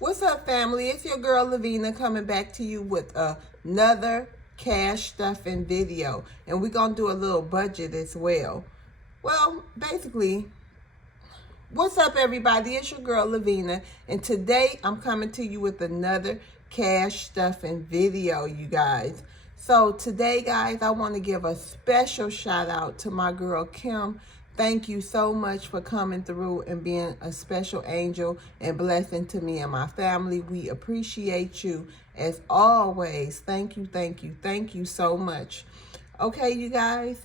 What's up, family? It's your girl Lavina coming back to you with another cash stuffing video, and we're gonna do a little budget as well. Well, basically, what's up, everybody? It's your girl Lavina, and today I'm coming to you with another cash stuffing video, you guys. So today, guys, I want to give a special shout out to my girl Kim. Thank you so much for coming through and being a special angel and blessing to me and my family. We appreciate you as always. Thank you, thank you, thank you so much. Okay, you guys.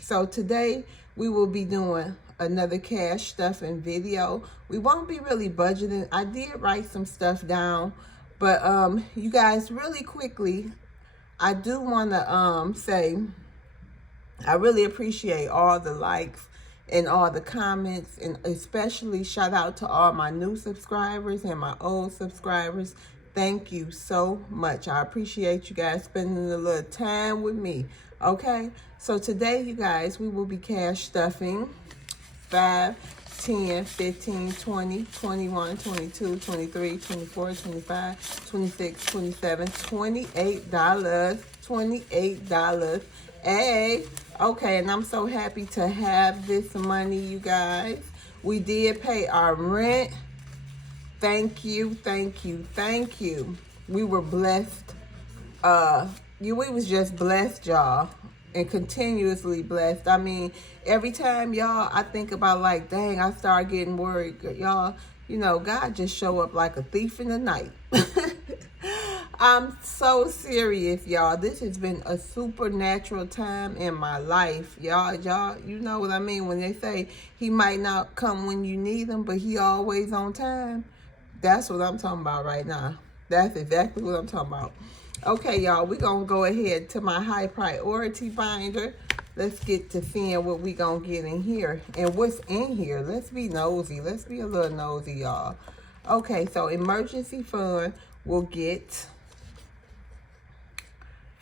So today we will be doing another cash stuffing video. We won't be really budgeting. I did write some stuff down, but you guys, really quickly, I do want to say I really appreciate all the likes and all the comments, and especially shout out to all my new subscribers and my old subscribers. Thank you so much. I appreciate you guys spending a little time with me. Okay, so today, you guys, we will be cash stuffing 5, 10, 15, 20, 21, 22, 23, 24, 25, 26, 27, $28. $28. Hey, okay, and I'm so happy to have this money, you guys. We did pay our rent. Thank you, thank you, thank you. We were blessed. We was just blessed, y'all, and continuously blessed. I mean, every time, y'all, I think about, like, dang, I start getting worried, y'all. You know, God just show up like a thief in the night. I'm so serious, y'all. This has been a supernatural time in my life, y'all. You know what I mean when they say he might not come when you need him, but he always on time. That's what I'm talking about right now. That's exactly what I'm talking about. Okay, y'all, we're going to go ahead to my high priority binder. Let's get to seeing what we going to get in here and what's in here. Let's be nosy. Let's be a little nosy, y'all. Okay, so emergency fund will get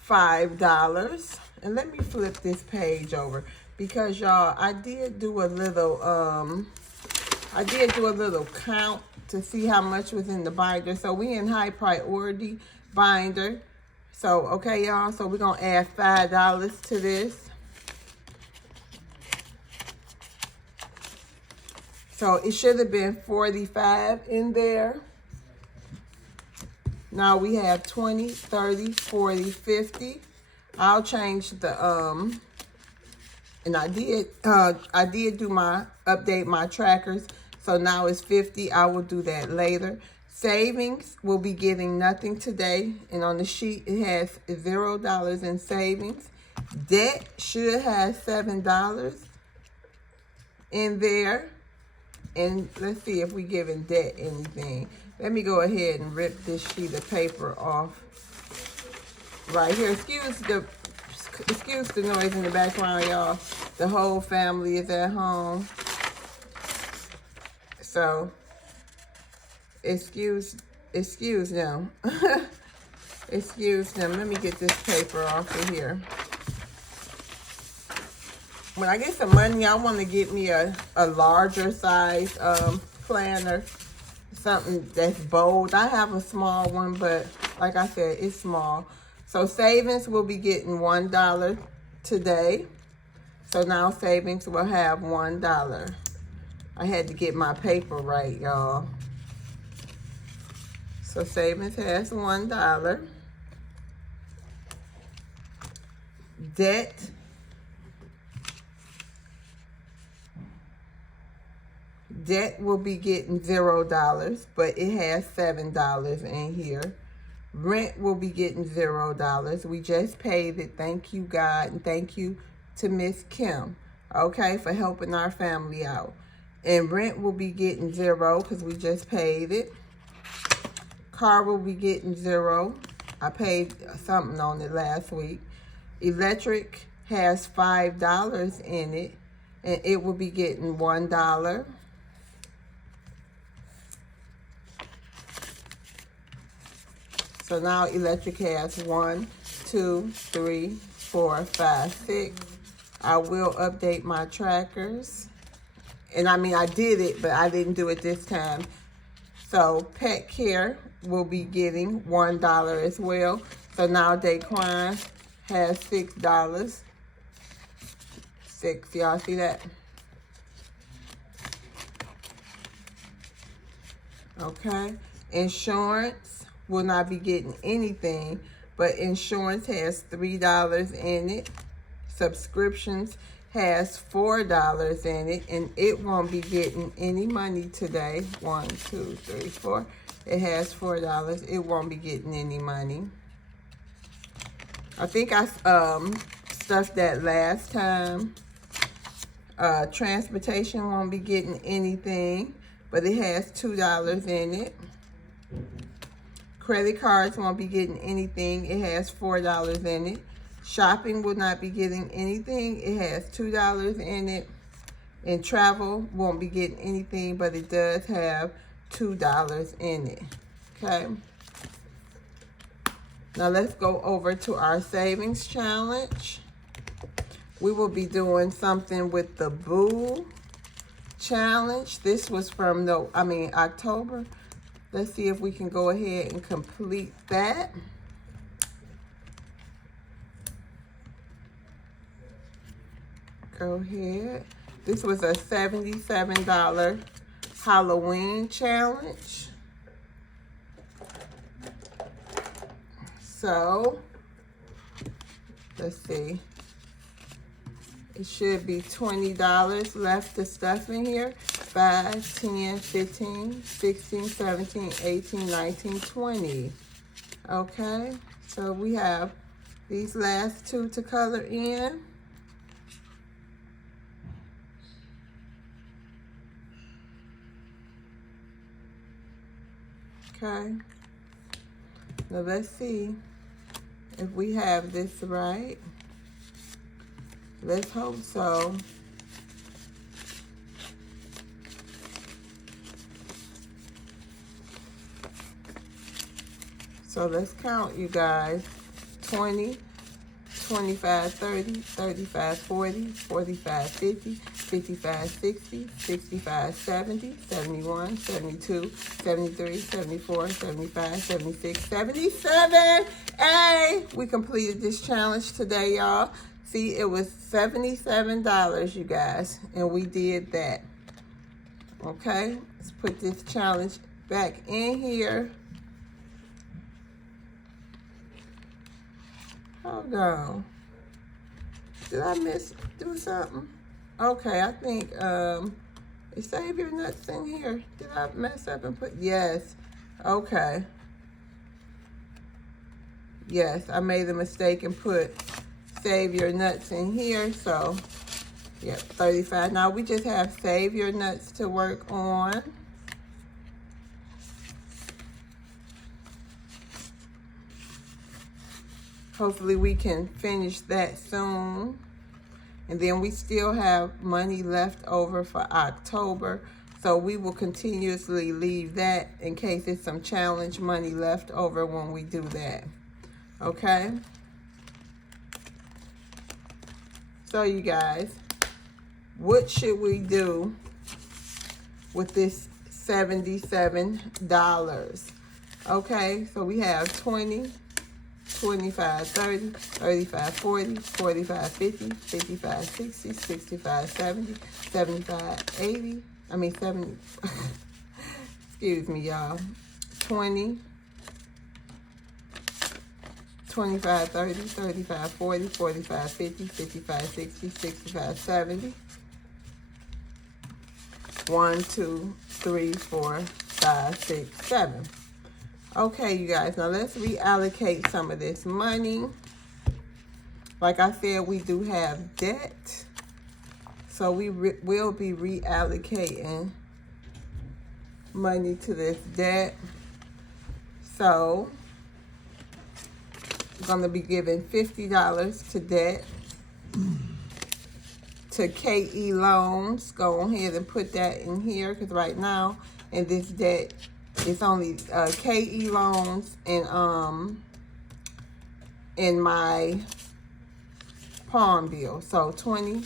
$5. And let me flip this page over because, y'all, I did do a little count to see how much was in the binder. So we in high priority binder. So, okay, y'all, so we're going to add $5 to this. So it should have been 45 in there. Now we have 20, 30, 40, 50. I'll change the, and I did do update my trackers. So now it's 50. I will do that later. Savings will be getting nothing today. And on the sheet, it has $0 in savings. Debt should have $7 in there. And let's see if we giving debt anything. Let me go ahead and rip this sheet of paper off right here. Excuse the noise in the background, y'all. The whole family is at home. So, excuse them. Excuse them. Let me get this paper off of here. When I get some money, I want to get me a larger size planner. Something that's bold. I have a small one, but like I said, it's small. So savings will be getting $1 today. So now savings will have $1. I had to get my paper right, y'all. So savings has $1. Debt will be getting $0, but it has $7 in here. Rent will be getting $0. We just paid it. Thank you, God, and thank you to Miss Kim, okay, for helping our family out. And rent will be getting $0 because we just paid it. Car will be getting $0. I paid something on it last week. Electric has $5 in it, and it will be getting $1. So now electric has 1, 2, 3, 4, 5, 6. I will update my trackers. And I mean, I did it, but I didn't do it this time. So pet care will be getting $1 as well. So now Daquan has $6. 6, y'all see that? Okay. Insurance will not be getting anything, but insurance has $3 in it. Subscriptions has $4 in it, and it won't be getting any money today. 1, 2, 3, 4. It has $4. It won't be getting any money. I think I stuffed that last time. Transportation won't be getting anything, but it has $2 in it. Credit cards won't be getting anything. It has $4 in it. Shopping will not be getting anything. It has $2 in it. And travel won't be getting anything, but it does have $2 in it. Okay. Now let's go over to our savings challenge. We will be doing something with the Boo challenge. This was from October. Let's see if we can go ahead and complete that. Go ahead. This was a $77 Halloween challenge. So, let's see. It should be $20 left to stuff in here. 5, 10, 15, 16, 17, 18, 19, 20. Okay, so we have these last two to color in. Okay, now let's see if we have this right. Let's hope so. So let's count, you guys. 20, 25, 30, 35, 40, 45, 50, 55, 60, 65, 70, 71, 72, 73, 74, 75, 76, 77. Hey, we completed this challenge today, y'all. See, it was $77, you guys, and we did that. Okay, let's put this challenge back in here. Hold on. Did I do something? Okay, I think is Save Your Nuts in here? Did I mess up and put? Yes. Okay. Yes, I made a mistake and put Save Your Nuts in here. So, yep, 35. Now we just have Save Your Nuts to work on. Hopefully we can finish that soon. And then we still have money left over for October. So we will continuously leave that in case there's some challenge money left over when we do that. Okay? So you guys, what should we do with this $77? Okay, so we have 20, 25, 30, 35, 40, 45, 50, 55, 60, 65, 70, 75, 80. I mean 70. Excuse me, y'all. 20, 25, 30, 35, 40, 45, 50, 55, 60, 65, 70. 1, 2, 3, 4, 5, 6, 7. Okay, you guys, now let's reallocate some of this money. Like I said, we do have debt. So we will be reallocating money to this debt. So we're going to be giving $50 to debt. To KE loans, go ahead and put that in here, because right now in this debt, it's only KE loans and in my pawn bill. So 20,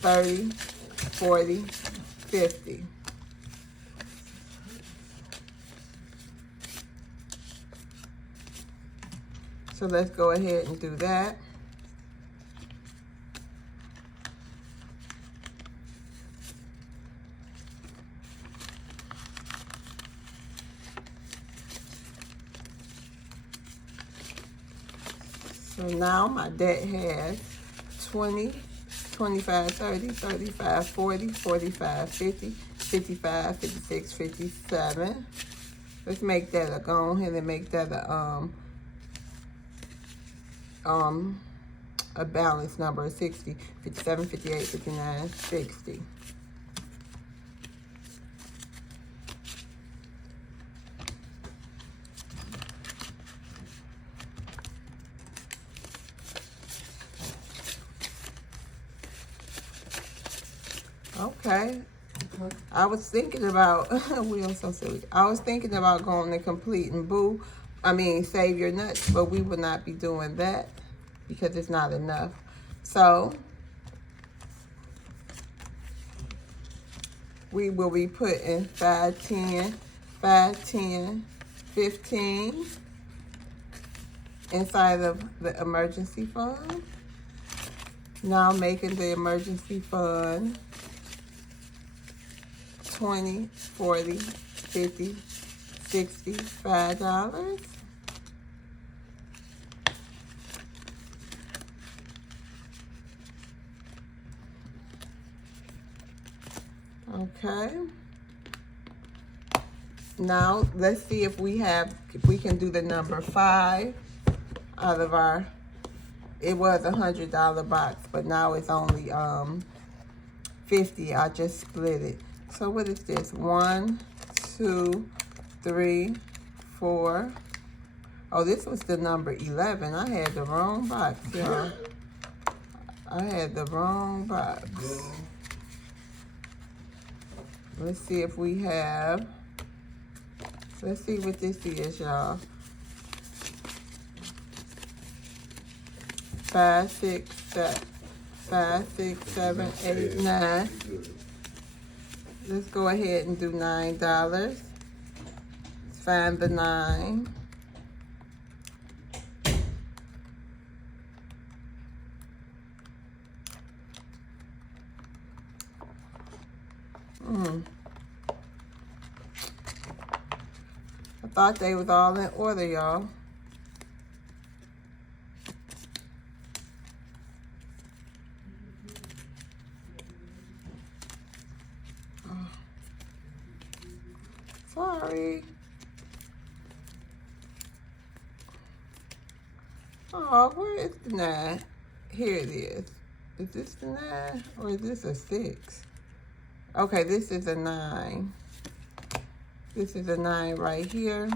30, 40, 50. So let's go ahead and do that. So now my debt has 20, 25, 30, 35, 40, 45, 50, 55, 56, 57. Let's make that a, go ahead and make that a balanced number of 60, 57, 58, 59, 60. Okay. I was thinking about, we are so silly. I was thinking about going to complete and save your nuts, but we will not be doing that because it's not enough. So we will be putting 5, 10, 5, 10, 15 inside of the emergency fund. Now making the emergency fund 20, 40, 50, 60, $5. Okay. Now let's see if we can do the number 5 out of our, it was $100 box, but now it's only 50. I just split it. So what is this? 1, 2, 3, 4. Oh, this was the number 11. I had the wrong box, y'all. I had the wrong box. Let's see if we have, let's see what this is, y'all. 5, 6, 7, 5, 6, 7, 8, 9. Let's go ahead and do $9. Find the 9. I thought they was all in order, y'all. Sorry. Oh, where is the 9? Here it is. Is this the 9 or is this a 6? Okay, this is a 9. This is a 9 right here.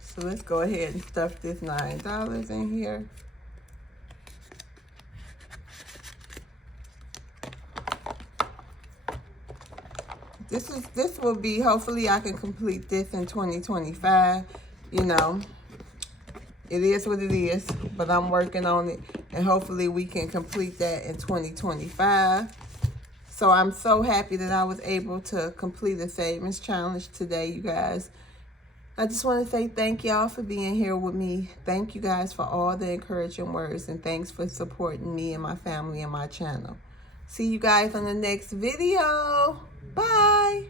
So let's go ahead and stuff this $9 in here. This will be, hopefully I can complete this in 2025. You know, it is what it is, but I'm working on it, and hopefully we can complete that in 2025. So I'm so happy that I was able to complete a savings challenge today, you guys. I just want to say thank y'all for being here with me. Thank you guys for all the encouraging words, and thanks for supporting me and my family and my channel. See you guys on the next video. Bye.